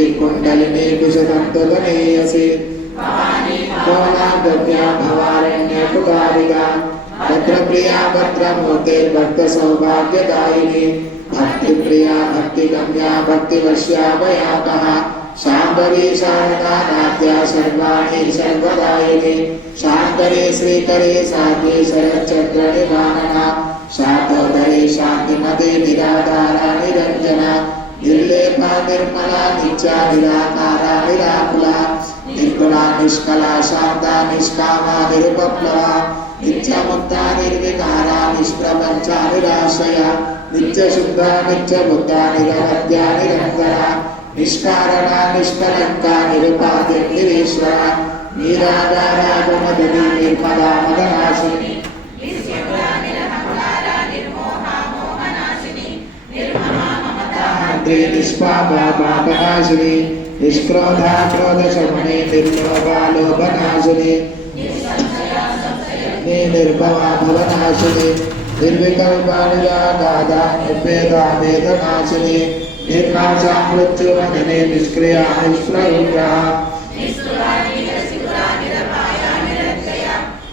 भक्ति कुंडलिनी कुशतंतुदनीयसी भवनागम्या भवारण्य कुटारिका भद्रप्रिया भद्रमूर्ते भक्त सौभाग्यदायिनी भक्ति प्रिया भक्ति गम्या भक्तिवश्या भयापः शांभवी शारदा नाट्या सर्वाणि सर्वदायिनी शांकरी श्रीकरी साध्वी शरच्चंद्र निवारणा शांतोदरी शांतिमती निराधारा निरंजना निर्लेपा निर्मला नित्या निराकारा निराकुला निर्गुणा निष्कला शांता निष्कामा निरुपप्लवा नित्यमुक्ता निर्विकारा निष्प्रपंचा निराश्रया नित्यशुद्धा नित्यबुद्धा निरवध्या निरन्तरा निष्कारणा निष्कलंका निरुपाधि निरीश्वरा निराधारा गुणधनी निर्मला मदनाशिनी निष्पापा पापनाशिनी निष्क्रोधा क्रोधशमने निर्लोभा लोभनाशिनी निर्भवा भवनाशिनी निर्विकल्पा निरागाधा निर्भेदा वेदनाशिनी निर्नाशा मृत्युवदने निष्क्रिया निष्प्रयुक्ता